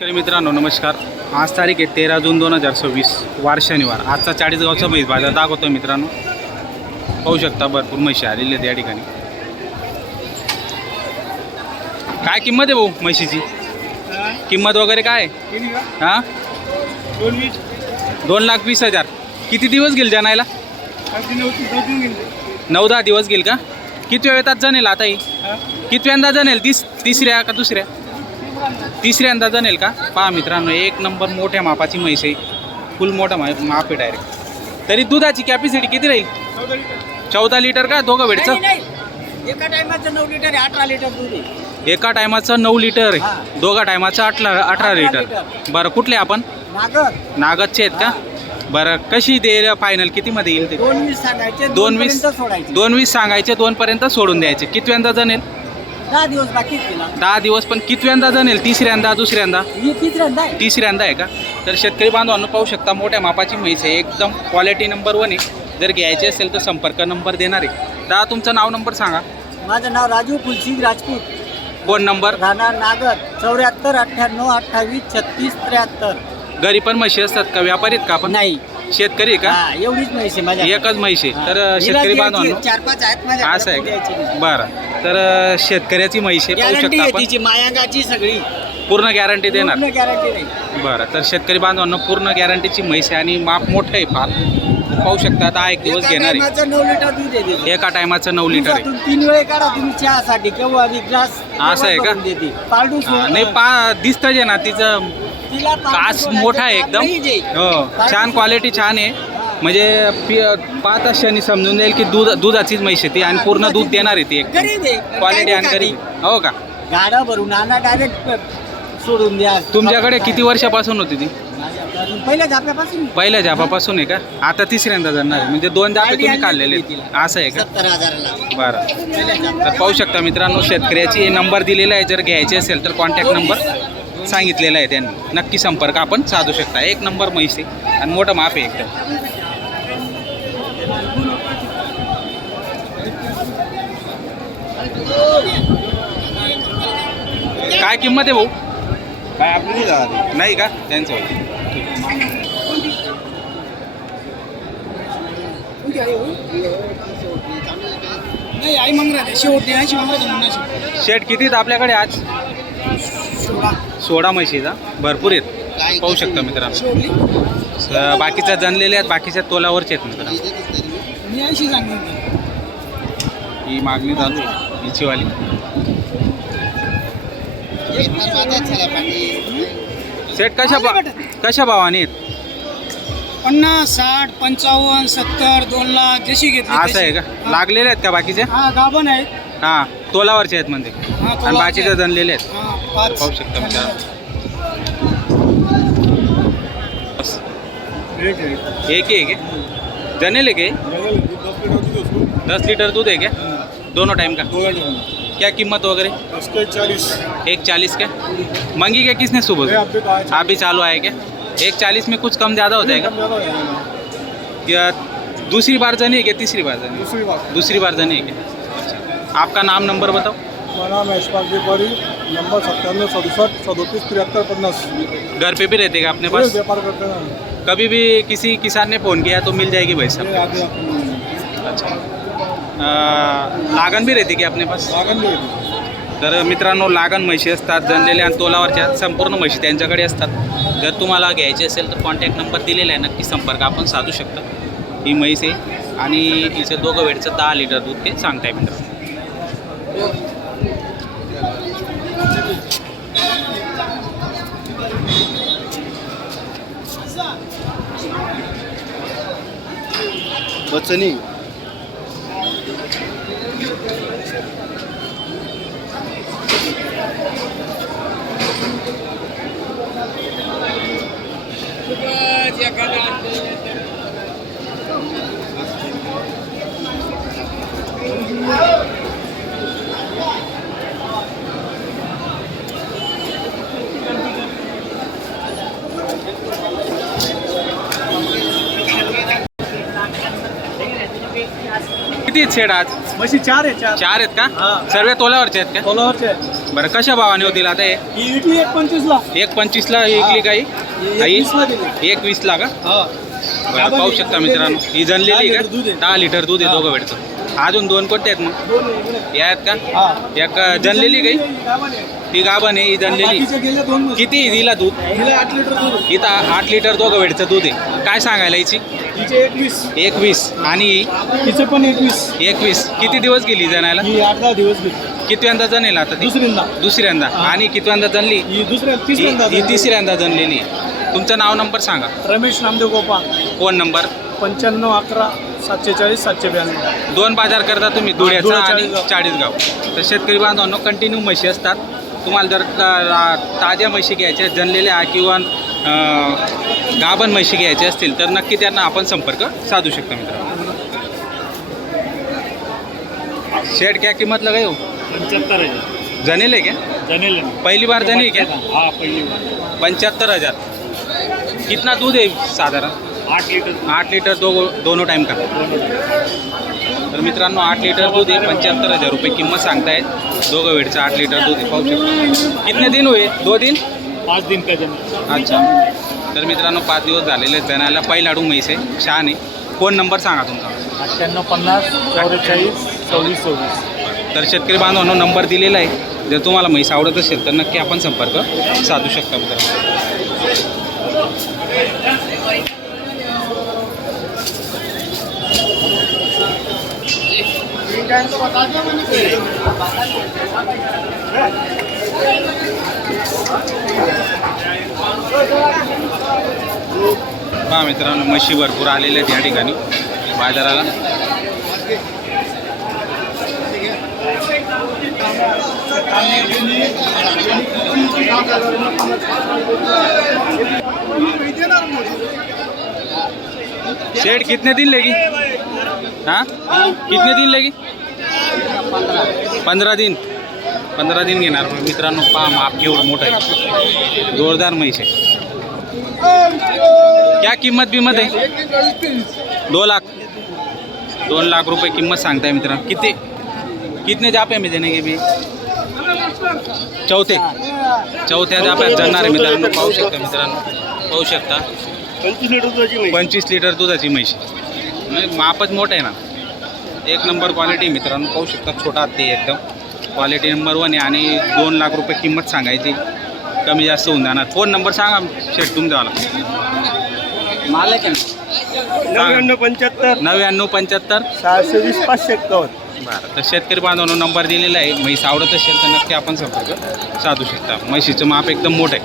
मित्रांनो नमस्कार. आज तारीख आहे 13 जून 2026 वार शनिवार. आजचा चाळीसगावचा म्हैस बाजार दाखवतो मित्रांनो. पाहू शकता भरपूर म्हशी आलेली आहेत या ठिकाणी. काय किंमत आहे भाऊ म्हशीची? किंमत वगैरे काय हां? 2,20,000. किती दिवस गेल जाणायला? 9-10 दिवस गेल का? किती वेळ येतात जाणेल आता ही? कितव्यांदा जाणेल? तिसऱ्या का दुसऱ्या? तिसऱ्यांदा जाणेल का? पहा मित्रांनो, एक नंबर मोठ्या मापाची म्हैस आहे. फुल मोठा माप आहे डायरेक्ट. तरी दुधाची कॅपॅसिटी किती राहील? 14 लिटर का? दोघं वेळचं एका टायमाचं 9 लिटर आहे, 18 लिटर दूध आहे. एका टायमाचं 9 लिटर आहे, दोघा टायमाचं 18 लिटर. बरं, कुठले आपण? नागदचे आहेत का? बरं, कशी दे फायनल कितीमध्ये येईल ते? 2,20 सांगायचे, 2,20 सोडायचे. 2,20 सांगायचे, 2 पर्यंत सोडून द्यायचे. कितव्यांदा जाणेल? 10 दिवस बाकी आहेत तिला. 10 दिवस. पण कितव्यांदा जाणेल? तिसऱ्यांदा दुसऱ्यांदा? ही तिसऱ्यांदा आहे. तिसऱ्यांदा आहे का? तर शेतकरी बांधवांनो पाहू शकता, मोठ्या मापाची म्हैस आहे, एकदम क्वालिटी नंबर 1 आहे. जर घ्यायचे असेल तर संपर्क नंबर देणार आहे. तर तुमचं नाव नंबर सांगा. माझं नाव राजू कुलसिंग राजपूत. Phone number? राहणार नागद, 74 98 28 36 73. घरी पण म्हशी असतात का? व्यापारी आहेत का आपण? नाही, शेतकरी आहे का? हा, एवढीच म्हैस आहे माझ्या. एकच म्हैस आहे. तर हिला शेतकरी द्यायची, बांधवांनो 4-5 आहेत माझ्या. असं आहे का? बरं, तर शेतकऱ्याची म्हैस आहे, पाहू गॅरंटी शकता आहे आपण. तिची, मायांगाची सगळी पूर्ण गॅरंटी देणार. गॅरंटी नाही. बरं, तर शेतकरी बांधवांनो पूर्ण गॅरंटीची म्हैस आहे आणि माप मोठं आहे फार. पाहू शकता. 10 दिवस घेणार आहे. 9 लिटर दूध आहे तिचं. एका टायमाचं 9 लिटर आहे. 3 वेळे काढा तुम्ही चहासाठी किंवा ग्लास. असं आहे का? पालडू नाही, दिसतं जे ना तिचं कास मोठा आहे एकदम. हो, छान क्वालिटी छान आहे. म्हणजे पाच क्षणी समजून जाईल की दुधाचीच म्हैस आहे ती आणि पूर्ण दूध देणार आहे ती. एक क्वालिटी आणि करी. हो का? गाडा भरून आणा, डायरेक्ट सोडून द्या. तुमच्याकडे किती वर्षापासून होती ती? पहिल्या झाप्यापासून. पहिल्या झापापासून आहे का? आता तिसऱ्यांदा जाणार आहे. म्हणजे 2 झापे तुम्ही काढलेले आहेत. असं आहे का? 70,000ला. बरं, तर पाहू शकता मित्रांनो, शेतकऱ्याची नंबर दिलेला आहे. जर घ्यायचे असेल तर कॉन्टॅक्ट नंबर सांगितलेला आहे त्यांनी. नक्की संपर्क आपण साधू शकता. एक नंबर म्हैस आहे आणि मोठं माप आहे एकदम. काय किंमत आहे भाऊ? काय आपली नाही का? त्यांचं नाही, आई मंगरा शेवटी ऐंशी मंगरा. शेट किती आहेत आपल्याकडे आज? 16 म्हशीचा भरपूर आहेत. पाहू शकता मित्रांनो. बाकीच्या जनलेल्या आहेत, बाकीच्या तोलावरचे आहेत मित्रांनो. मी 80 सांगितलं. ही मागणी चालू आहे हिचीवाली. सेट कशा भावाने आहेत? 50, 60, 55, 70, 2 लाख जशी घेतली. असं आहे का? लागलेले आहेत का बाकीचे? हा, गाभण आहेत. हां, तोलावरचे आहेत म्हणजे. हा, तोलावरचे आणि बाकीचे आहेत. जनलेले आहेत. हा, 5. पाहू शकता मित्रांनो. एक आहे क्या? जनेल है क्या? 10 लीटर दूध है क्या? दोनों टाइम का? क्या कीमत वगैरह? 1,40 क्या? मंगी क्या किसने सुबह? आप भी चालू आए क्या? 1,40 में कुछ कम ज़्यादा हो जाएगा? या दूसरी बार जनी है क्या? तीसरी बार जनी? दूसरी बार जनी है क्या? अच्छा, आपका नाम नंबर बताओ. मेरा नाम है यशपाल व्यापारी. नंबर 97 67 37 73 50. घर पे भी रहते का अपने पास? व्यापार करते हैं. कभी भी किसी किसान ने फ़ोन किया तो मिल जाएगी भाई साहब. आगे आपको अच्छा, लागण भी रहते की अपने पास? लागण भी. तर मित्रांनो, लागण म्हशी असतात, जनलेल्या आणि तोलावरच्या संपूर्ण म्हशी त्यांच्याकडे असतात. जर तुम्हाला घ्यायचे असेल तर कॉन्टॅक्ट नंबर दिलेला आहे, नक्की संपर्क आपण साधू शकता. ही म्हैस आहे आणि हिचं दोघं वेळचं 10 लिटर दूध ते सांगताय मित्रांनो. बचनी किती आहेत शेड आज? म्हशी 4 आहे. 4 4 आहेत का? हां. सर्व तोलावरचे आहेत का? तोलावरचे. बरं कशा भावाने होतील आता हे? ही विकली 1.25ला. 1.25ला विकली काही काही 21ला दिली. 21ला का? हा. बरं पाहू शकता मित्रांनो, ही जनलेली का? 10 लिटर दूध आहे. 10 लिटर दूध आहे दोघं वेळचं. अजून दोन कोणते आहेत मग? दोन आहे. या आहेत का? हा. एक जनलेली काही ती गाभण आहे, ही जनलेली बाकीचे गेले 2 म्हशी. किती आहे तिला दूध? हिला 8 लिटर दूध आहे. इथं 8 लिटर दोघं वेळचं दूध आहे. काय सांगायला याची? हिचे 21. 21 आणि हिचे पण 21. 21 किती दिवस गेली जणायला? ही 8-10 दिवस घेतली. कितव्यांदा जणेल आता ती? दुसऱ्यांदा. आणि कितव्यांदा जनली? ही तिसऱ्यांदा. ही तिसऱ्यांदा जनलेली. तुमचं नाव नंबर सांगा. रमेश नामदेव गोपा. Phone number. 95 11 740 792. दोन बाजार करता तुम्ही, धुळ्याचा धुळा, आणि चाळीसगाव. तर शेतकरी बांधवांनो कंटिन्यू म्हशी असतात. तुम्हाला जर ताज्या म्हशी घ्यायच्या जनलेल्या किंवा गाभण म्हशी घ्यायच्या असतील तर नक्की त्यांना आपण संपर्क साधू शकता मित्रांनो. शेड क्या किंमत लगाई हो? 75,000. जनेले क्या? जनेल. पहली बार जनी क्या? हाँ पहिली बार. 75,000. कितना दूध है साधारण? 8 लिटर. 8 लिटर दोनों टाइम का. तर मित्रांनो 8 लिटर दूध आहे, 75,000 रुपये किंमत सांगतायत. दोघं वेळचं 8 लिटर दूध आहे, पाहू शकतो. कितने दिन हुए? 2 दिन? 5 दिन का जन्म. अच्छा. तर मित्रांनो 5 दिवस झालेले आहेत. जणाला पहिलाडू म्हैस आहे, छान आहे. फोन नंबर सांगा तुमचा. 98 50 44 26 24. तर शेतकरी बांधवांनो नंबर दिलेला आहे. जर तुम्हाला म्हैस आवडत असेल तर नक्की आपण संपर्क साधू शकता मित्रांनो. पहा मित्रांनो म्हशी भरपूर आलेल्या आहेत या ठिकाणी बाजाराला. शेड कितने दिन लेगी? हाँ कितने दिन लेगी? 15 दिन. 15 दिन घेणार मित्रांनो. पहा माप केवढं मोठं आहे, जोरदार म्हैस आहे. क्या किंमत बिमत आहे? 2 लाख. 2 लाख रुपये किंमत सांगताय मित्रांनो. कितने जापे में देने के भी? चौथ्या जाप्यात जाणार आहे मित्रांनो. पाहू शकता मित्रांनो, पाहू शकता 25 लिटर दुधाची म्हैशी. मापच मोठं आहे ना, एक नंबर क्वालिटी मित्रांनो. पाहू शकता छोटा ते एकदम क्वालिटी नंबर 1 आहे. आणि 2 लाख रुपये किंमत सांगायची, कमी जास्त होऊन जाणार. फोन नंबर सांगा शेट तुमचावाला. मालक आहे 99 75 99 75 620 551. बरं. तर शेतकरी बांधवांनो नंबर दिलेला आहे. म्हैस आवडत असेल तर नक्की आपण संपर्क साधू शकता. म्हशीचं माप एकदम मोठं आहे.